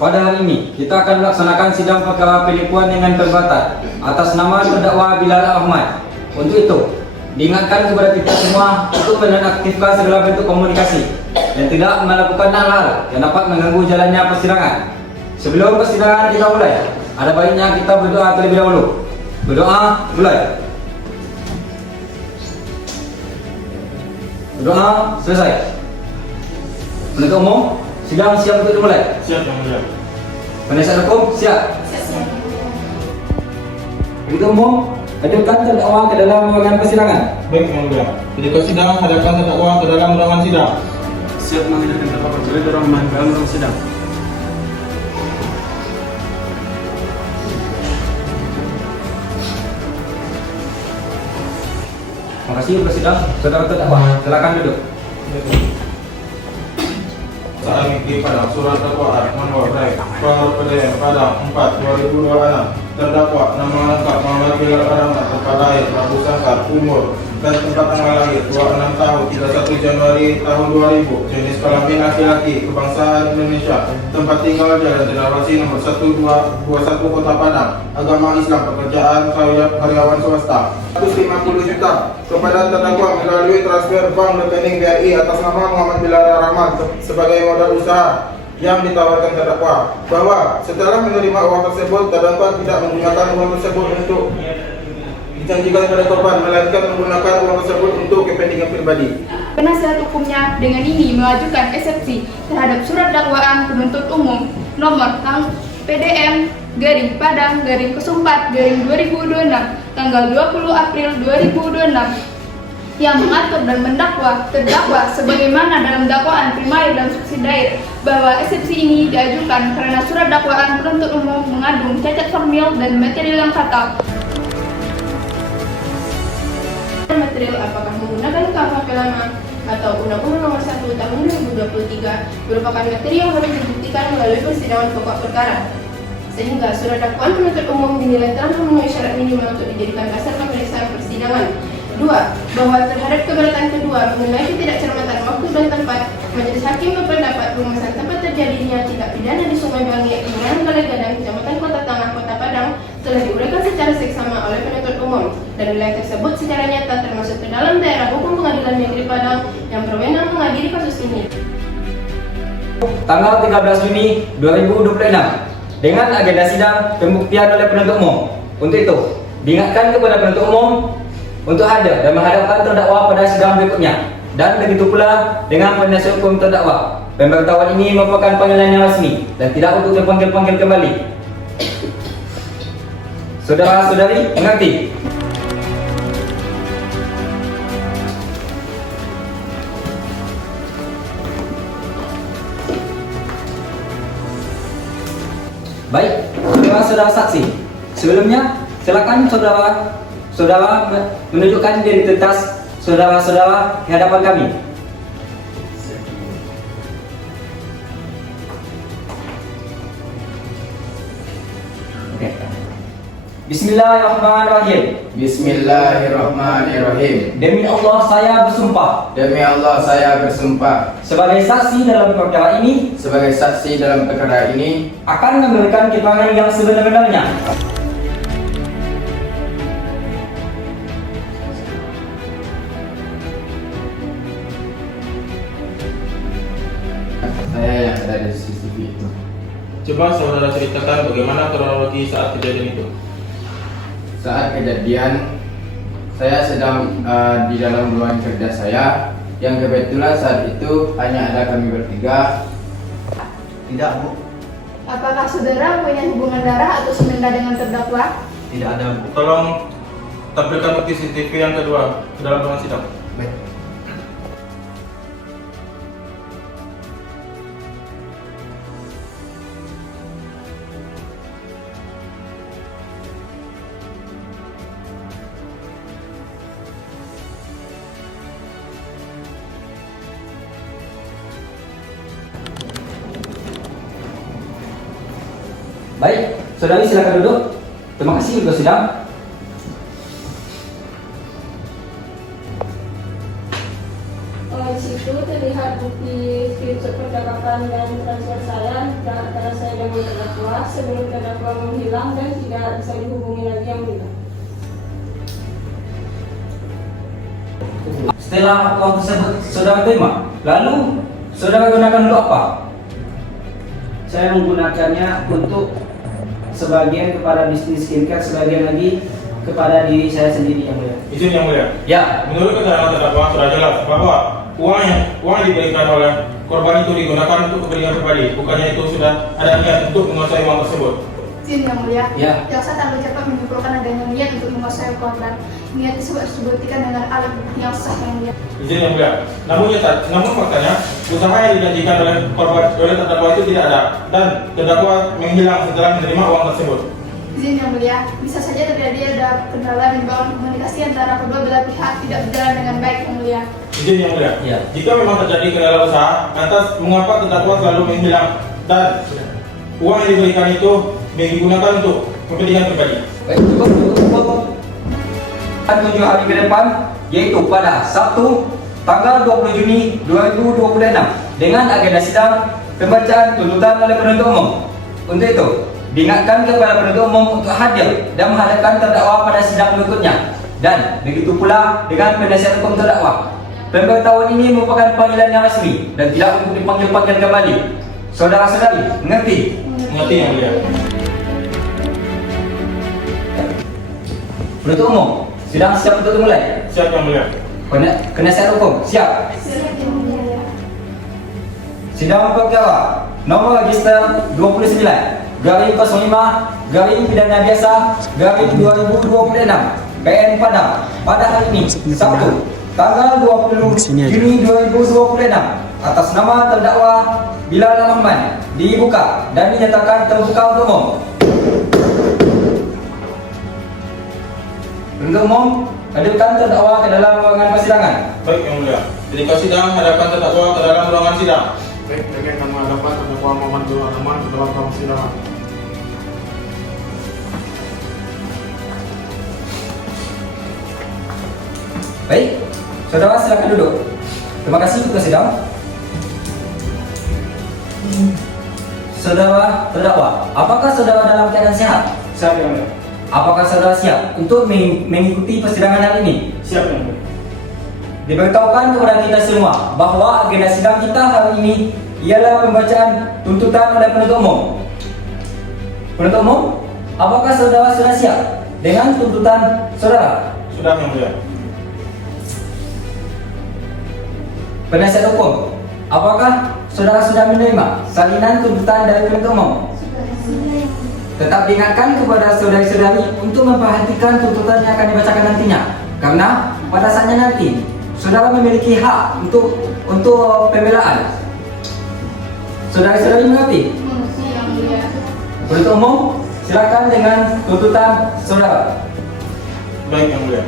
Pada hari ini kita akan melaksanakan sidang perkara penipuan dengan perbuatan atas nama terdakwa Bilal Ahmad. Untuk itu, diingatkan kepada kita semua untuk menonaktifkan segala bentuk komunikasi dan tidak melakukan hal-hal yang dapat mengganggu jalannya persidangan. Sebelum persidangan kita mulai, ada baiknya kita berdoa terlebih dahulu. Berdoa, mulai. Berdoa, selesai. Penuntut umum, sidang siap untuk dimulai. Siap, Yang Mulia. Penasihat hukum, siap. Penuntut umum, hadirkan terdakwa ke dalam ruangan persidangan. Baik, Yang Mulia. Ketika sidang, hadapkan terdakwa ke dalam ruangan sidang. Siap menghadirkan terdakwa ke dalam ruangan sidang. Terima kasih untuk sidang. Saudara terdakwa, silakan duduk. Saat ini pada surat dakwaan nomor PDN pada 4/2026 terdakwa nama lengkap Muhammad Bilal Ahmad kepada Abu Sangkar, umur dan tempat tanggal lahir 26 tahun 31 Januari tahun 2000, jenis kelamin laki-laki, kebangsaan Indonesia, tempat tinggal Jalan Cendrawasih nomor 1221 Kota Padang, agama Islam, pekerjaan karyawan swasta. 150 juta kepada terdakwa melalui transfer bank rekening BRI atas nama Muhammad Bilal Ahmad sebagai modal usaha yang ditawarkan terdakwa, bahwa setelah menerima uang tersebut terdakwa tidak menggunakan uang tersebut untuk dijanjikan kepada korban, melainkan menggunakan uang tersebut untuk kepentingan pribadi. Penasihat hukumnya dengan ini mengajukan eksepsi terhadap surat dakwaan penuntut umum nomor PDM Padang 04/2026 tanggal 20 April 2026 yang mengatur dan mendakwa terdakwa sebagaimana dalam dakwaan primair dan subsidiar, bahwa eksepsi ini diajukan karena surat dakwaan penuntut umum mengandung cacat formil dan material yang fatal. Material apakah menggunakan KUHP lama atau Undang-Undang Nomor 1 Tahun 2023 merupakan materi yang harus dibuktikan melalui persidangan pokok perkara, sehingga surat dakwaan penuntut umum dinilai telah memenuhi syarat minimal untuk dijadikan dasar pemeriksaan persidangan. 2. Bahwa terhadap keberatan kedua mengenai ketidakcermatan waktu dan tempat, majelis hakim berpendapat rumusan tempat terjadinya tindak pidana di Sungai Bangi, Kelurahan Balai Gadang, Kecamatan Kota Tengah, Kota Padang telah diuraikan secara seksama oleh penuntut umum, dan wilayah tersebut secara nyata termasuk ke dalam daerah hukum Pengadilan Negeri Padang yang berwenang mengadili kasus ini. Tanggal 13 Juni 2026 dengan agenda sidang pembuktian oleh penuntut umum. Untuk itu, diingatkan kepada penuntut umum untuk hadir dan menghadapkan terdakwa pada sidang berikutnya, dan begitu pula dengan penasihat hukum terdakwa. Pemberitahuan ini merupakan panggilan yang resmi dan tidak untuk dipanggil-panggil kembali. Saudara-saudari mengerti? Baik, saudara-saudara saksi. Sebelumnya, silakan saudara menunjukkan identitas saudara-saudara di hadapan kami. Oke. Bismillahirrahmanirrahim. Bismillahirrahmanirrahim. Demi Allah saya bersumpah Demi Allah saya bersumpah sebagai saksi dalam perkara ini sebagai saksi dalam perkara ini akan memberikan keterangan yang sebenar-benarnya. saya yang ada di CCTV itu. Coba saudara ceritakan bagaimana kronologi saat kejadian itu. Saat kejadian saya sedang di dalam ruangan kerja saya, yang kebetulan saat itu hanya ada kami bertiga. Tidak, Bu. Apakah saudara punya hubungan darah atau semenda dengan terdakwa? Tidak ada, Bu. Tolong tampilkan bukti CCTV yang kedua ke dalam ruangan sidang. Baik. Baik, saudari silakan duduk. Terima kasih untuk sidang. Di situ terlihat bukti screenshot percakapan dan transfer saya antara saya dan sebelum terdakwa menghilang dan tidak bisa dihubungi lagi yang mulia. Setelah uang tersebut saudara terima, lalu saudara gunakan untuk apa? Saya menggunakannya untuk sebagian kepada bisnis skincare, sebagian lagi kepada diri saya sendiri yang mulia. Izin yang mulia. Ya, Menurut keterangan terdakwa sudah jelas bahwa uang yang diberikan oleh korban itu digunakan untuk kepentingan pribadi, bukannya itu sudah ada niat untuk menguasai uang tersebut. Izin yang mulia. Ya. Jaksa terlalu cepat menyimpulkan adanya niat untuk menguasai korban. Niat tersebut harus dibuktikan dengan alat bukti yang sah yang mulia. Izin yang mulia. Namun faktanya usaha yang dijanjikan oleh terdakwa itu tidak ada dan terdakwa menghilang setelah menerima uang tersebut. Izin yang mulia. Bisa saja terjadi ada kendala membangun komunikasi antara kedua belah pihak tidak berjalan dengan baik yang mulia. Izin yang mulia. Ya. Jika memang terjadi kendala usaha, lantas mengapa terdakwa selalu menghilang dan uang yang diberikan itu digunakan untuk kepentingan pribadi? baik, cukup. 7 hari ke depan, yaitu pada Sabtu tanggal 20 Juni 2026 dengan agenda sidang pembacaan tuntutan oleh penuntut umum. Untuk itu, diingatkan kepada penuntut umum untuk hadir dan menghadapkan terdakwa pada sidang berikutnya. Dan begitu pula dengan penasihat hukum terdakwa. Pemberitahuan ini merupakan panggilan yang resmi dan tidak untuk dipanggil-panggil kembali. Saudara-saudari, mengerti? Mengerti yang mulia. Penuntut umum, sidang siap untuk dimulai. Siap yang mulia. Penasihat hukum, siap. Siap yang mulia. Sidang perkara nomor register 29 garing 05 garing pidana biasa garing 2026 PN Padang pada hari ini Sabtu tanggal 20 Juni 2026 atas nama terdakwa Bilal Rahman dibuka dan dinyatakan terbuka untuk umum. Penuntut umum, hadirkan terdakwa ke dalam ruangan persidangan. Baik yang mulia. Ketika sidang, hadapkan terdakwa ke dalam ruangan sidang. Baik, mereka akan menghadapkan terdakwa Muhammad Bilal Rahman ke dalam ruang persidangan. Baik, saudara silakan duduk. Terima kasih ketua sidang. Saudara terdakwa, apakah saudara dalam keadaan sehat? Siap yang mulia. Apakah saudara siap untuk mengikuti persidangan hari ini? Siap yang mulia. Diberitahukan kepada kita semua bahwa agenda sidang kita hari ini ialah pembacaan tuntutan oleh penuntut umum. Penuntut umum, apakah saudara sudah siap dengan tuntutan saudara? Sudah yang mulia. Penasihat hukum, apakah saudara sudah menerima salinan tuntutan dari penuntut umum? Tetap diingatkan kepada saudari-saudari untuk memperhatikan tuntutan yang akan dibacakan nantinya, karena pada saatnya nanti saudara memiliki hak untuk pembelaan. Saudari-saudari mengerti? Mengerti yang mulia. Penuntut umum, silakan dengan tuntutan saudara. Baik yang mulia.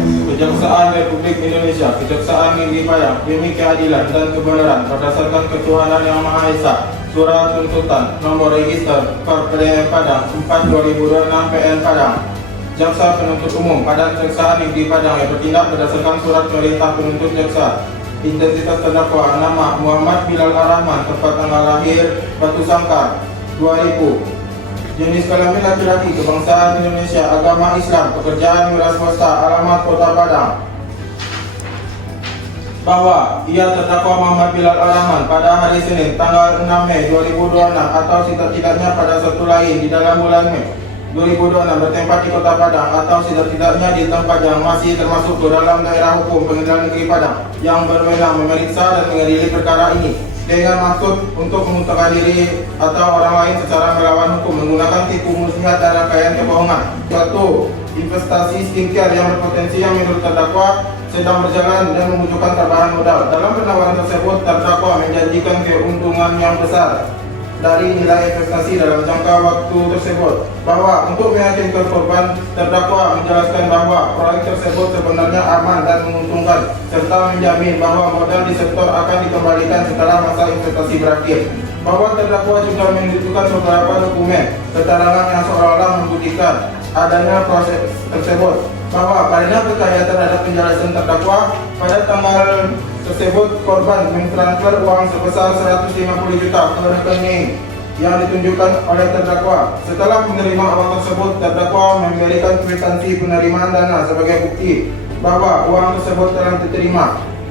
Kejaksaan Republik Indonesia, Kejaksaan Negeri Padang demi keadilan dan kebenaran berdasarkan ketuhanan yang Maha Esa. Surat tuntutan nomor register PN Padang 4/2026 PN Padang. Jaksa penuntut umum pada Kejaksaan Negeri Padang yang bertindak berdasarkan surat perintah penuntut jaksa. Identitas terdakwa nama Muhammad Bilal Rahman, tempat tanggal lahir Batu Sangkar 2000. Jenis kelamin laki-laki, kebangsaan Indonesia, agama Islam, pekerjaan wira swasta, alamat Kota Padang. Bahwa ia terdakwa Muhammad Bilal Rahman pada hari Senin tanggal 6 Mei 2026 atau setidak-tidaknya pada suatu lain di dalam bulan Mei 2026 bertempat di Kota Padang atau setidak-tidaknya di tempat yang masih termasuk ke dalam daerah hukum Pengadilan Negeri Padang yang berwenang memeriksa dan mengadili perkara ini dengan maksud untuk menguntungkan diri atau orang lain secara melawan hukum menggunakan tipu muslihat dan rangkaian kebohongan. Suatu investasi skincare yang berpotensi yang menurut terdakwa sedang berjalan dan membutuhkan tambahan modal. Dalam penawaran tersebut, terdakwa menjanjikan keuntungan yang besar dari nilai investasi dalam jangka waktu tersebut. Bahwa untuk meyakinkan korban, terdakwa menjelaskan bahwa proyek tersebut sebenarnya aman dan menguntungkan, serta menjamin bahwa modal di sektor akan dikembalikan setelah masa investasi berakhir. Bahwa terdakwa juga menunjukkan beberapa dokumen keterangan yang seolah-olah membuktikan adanya proses tersebut. Bahwa karena percaya terhadap penjelasan terdakwa pada tanggal 11 tersebut korban mentransfer uang sebesar 150 juta ke rekening yang ditunjukkan oleh terdakwa. Setelah menerima uang tersebut, terdakwa memberikan kwitansi penerimaan dana sebagai bukti bahwa uang tersebut telah diterima.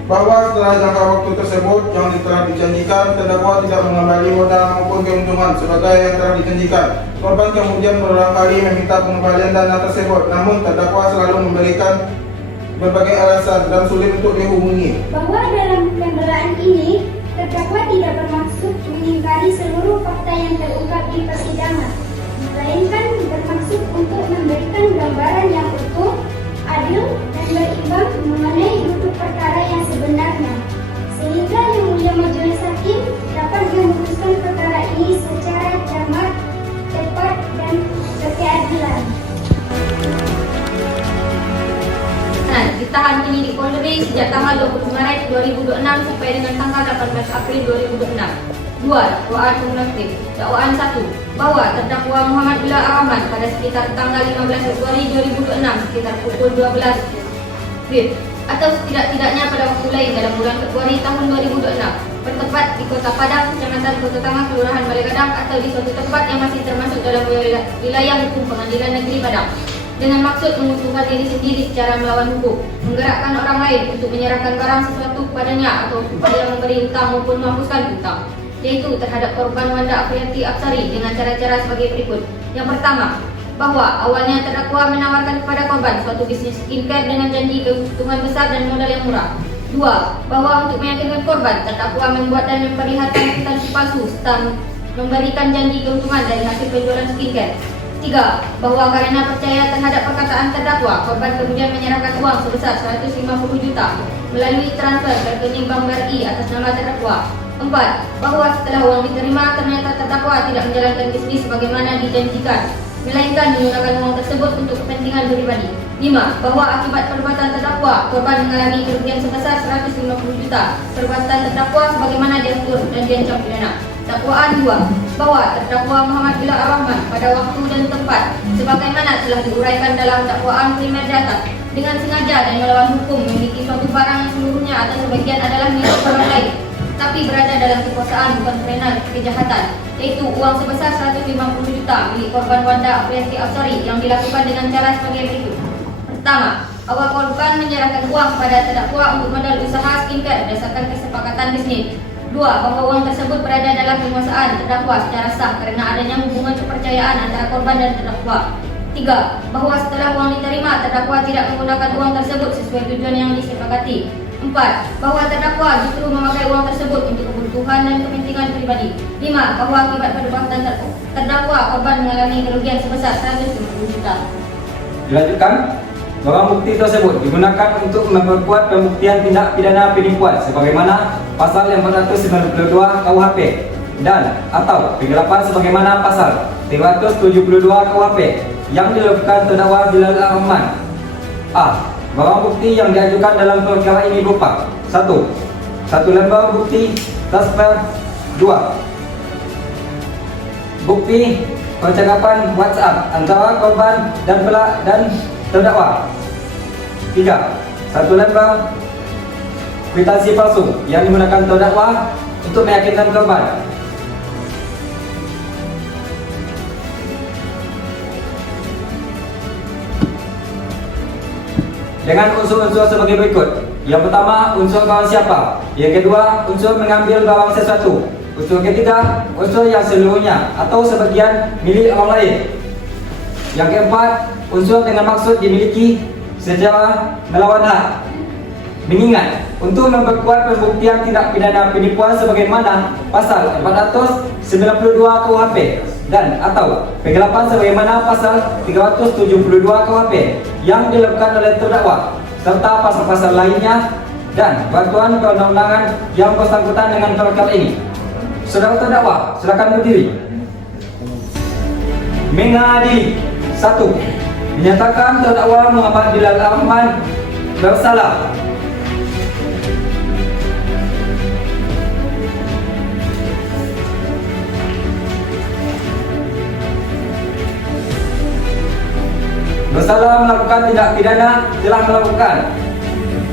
Bahwa setelah jangka waktu tersebut yang telah dijanjikan, terdakwa tidak mengembali modal maupun keuntungan sebagai yang telah dijanjikan. Korban kemudian berulang kali meminta pengembalian dana tersebut, namun terdakwa selalu memberikan berbagai alasan dan sulit untuk dihubungi. Bahwa dalam pembelaan ini, terdakwa tidak bermaksud mengingkari seluruh fakta yang terungkap di persidangan, melainkan bermaksud untuk memberikan gambaran yang utuh, adil, dan berimbang mengenai duduk perkara yang sebenarnya, sehingga Yang Mulia Majelis Hakim dapat memutuskan perkara ini secara cermat, tepat, dan berkeadilan. Ditahan penyidik Polri sejak tanggal 20 Maret 2026 sampai dengan tanggal 18 April 2026. 2. Dakwaan kumulatif. Dakwaan 1. Bahwa terdakwa Muhammad Bilal Ar-Rahman pada sekitar tanggal 15 Februari 2026 sekitar pukul 12 WIB atau setidak-tidaknya pada waktu lain dalam bulan Februari tahun 2026 bertempat di Kota Padang, Kecamatan Kota Tangah, Kelurahan Balai-Gadang atau di suatu tempat yang masih termasuk dalam wilayah hukum Pengadilan Negeri Padang dengan maksud menguntungkan diri sendiri secara melawan hukum, menggerakkan orang lain untuk menyerahkan barang sesuatu kepadanya atau kepada yang memberi hutang maupun menghapuskan hutang, yaitu terhadap korban Wanda Aprianti Apsari dengan cara-cara sebagai berikut. Yang pertama, bahwa awalnya terdakwa menawarkan kepada korban suatu bisnis skincare dengan janji keuntungan besar dan modal yang murah. 2. Bahwa untuk meyakinkan korban, terdakwa membuat dan memperlihatkan kwitansi palsu serta memberikan janji keuntungan dari hasil penjualan skincare. 3. Bahwa karena percaya terhadap perkataan terdakwa, korban kemudian menyerahkan uang sebesar 150 juta melalui transfer ke rekening Bank BRI atas nama terdakwa. 4. Bahwa setelah uang diterima, ternyata terdakwa tidak menjalankan bisnis sebagaimana dijanjikan, melainkan menggunakan uang tersebut untuk kepentingan pribadi. 5. Bahwa akibat perbuatan terdakwa, korban mengalami kerugian sebesar 150 juta. Perbuatan terdakwa sebagaimana diatur dan diancam pidana. Dakwaan 2. Bahwa terdakwa Muhammad Bilal Ar-Rahman pada waktu dan tempat sebagaimana telah diuraikan dalam dakwaan primer di atas dengan sengaja dan melawan hukum memiliki suatu barang yang seluruhnya atau sebagian adalah milik orang lain tapi berada dalam kekuasaan bukan karena kejahatan, yaitu uang sebesar 150 juta milik korban Wanda Aprianti Apsari yang dilakukan dengan cara sebagai berikut. Pertama, awal korban menyerahkan uang kepada terdakwa untuk modal usaha skincare berdasarkan kesepakatan bisnis. 2. Bahwa uang tersebut berada dalam penguasaan terdakwa secara sah karena adanya hubungan kepercayaan antara korban dan terdakwa. 3. Bahwa setelah uang diterima, terdakwa tidak menggunakan uang tersebut sesuai tujuan yang disepakati. 4. Bahwa terdakwa justru memakai uang tersebut untuk kebutuhan dan kepentingan pribadi. 5. Bahwa akibat perbuatan terdakwa, korban mengalami kerugian sebesar 150 juta. Dilanjutkan, barang bukti tersebut digunakan untuk memperkuat pembuktian tindak pidana penipuan sebagaimana pasal 492 KUHP dan atau penggelapan sebagaimana pasal 372 KUHP yang dilakukan terdakwa Bilal Ar-Rahman. A. Barang bukti yang diajukan dalam perkara ini berupa 1. Satu lembar bukti transfer. 2. Bukti percakapan WhatsApp antara korban dan terdakwa. 3. Satu lembar kwitansi palsu yang digunakan terdakwa untuk meyakinkan korban. Dengan unsur-unsur sebagai berikut. Yang pertama, unsur barang siapa. Yang kedua, unsur mengambil barang sesuatu. Unsur ketiga, unsur yang seluruhnya atau sebagian milik orang lain. Yang keempat, unsur dengan maksud dimiliki secara melawan hak. Mengingat, untuk memperkuat pembuktian tindak pidana penipuan sebagaimana pasal 492 KUHP dan atau penggelapan sebagaimana pasal 372 KUHP yang dilakukan oleh terdakwa serta pasal-pasal lainnya dan bantuan perundang-undangan yang bersangkutan dengan perkara ini. Saudara terdakwa, silakan berdiri. Mengadili. 1. Menyatakan terdakwa Muhammad Bilal Ar-Rahman bersalah. Bersalah melakukan tindak pidana telah melakukan.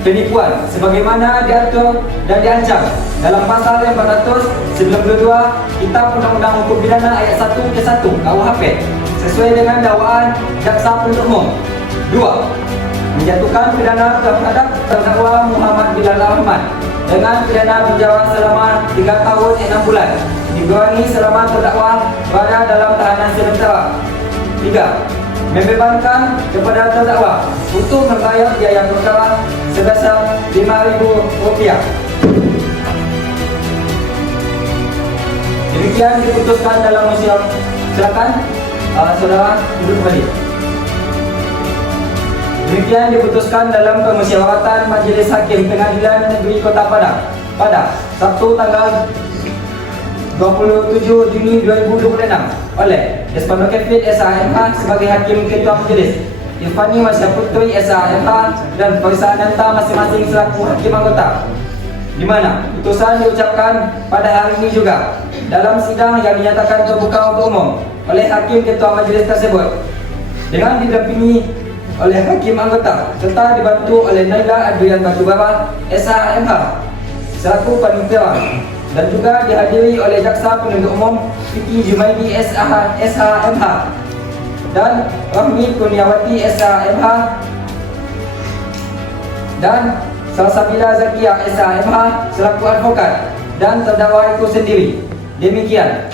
penipuan sebagaimana diatur dan diancam dalam pasal yang 492 Kitab Undang-Undang Hukum Pidana ayat 1 ke 1 KUHP sesuai dengan dakwaan jaksa penuntut umum. 2. Menjatuhkan pidana terhadap terdakwa Muhammad Bilal Ahmad dengan pidana penjara selama 3 tahun 6 bulan dikurangi selama terdakwa berada dalam tahanan sementara. 3. Membebaskan kepada terdakwa untuk membayar biaya perkara sebesar RM5,000. Demikian diputuskan dalam musyawarah. Silakan saudara duduk kembali. Demikian diputuskan dalam permusyawaratan Majelis Hakim Pengadilan Negeri Kota Padang pada Sabtu tanggal 27 Juni 2026 oleh Desmond Kevin SHMH sebagai Hakim Ketua Majelis, Irfani Masya Putri SHMH dan Faisal Ananta masing-masing selaku Hakim Anggota, di mana putusan diucapkan pada hari ini juga dalam sidang yang dinyatakan terbuka untuk umum oleh Hakim Ketua Majelis tersebut dengan didampingi oleh Hakim Anggota serta dibantu oleh Naila Adrian Batubara SHMH selaku panitia dan juga dihadiri oleh Jaksa Penuntut Umum Vicky Jumaidi SHMH dan Rahmi Kurniawati SHMH dan Salsabila Zakia SHMH selaku advokat dan terdakwa itu sendiri. Demikian.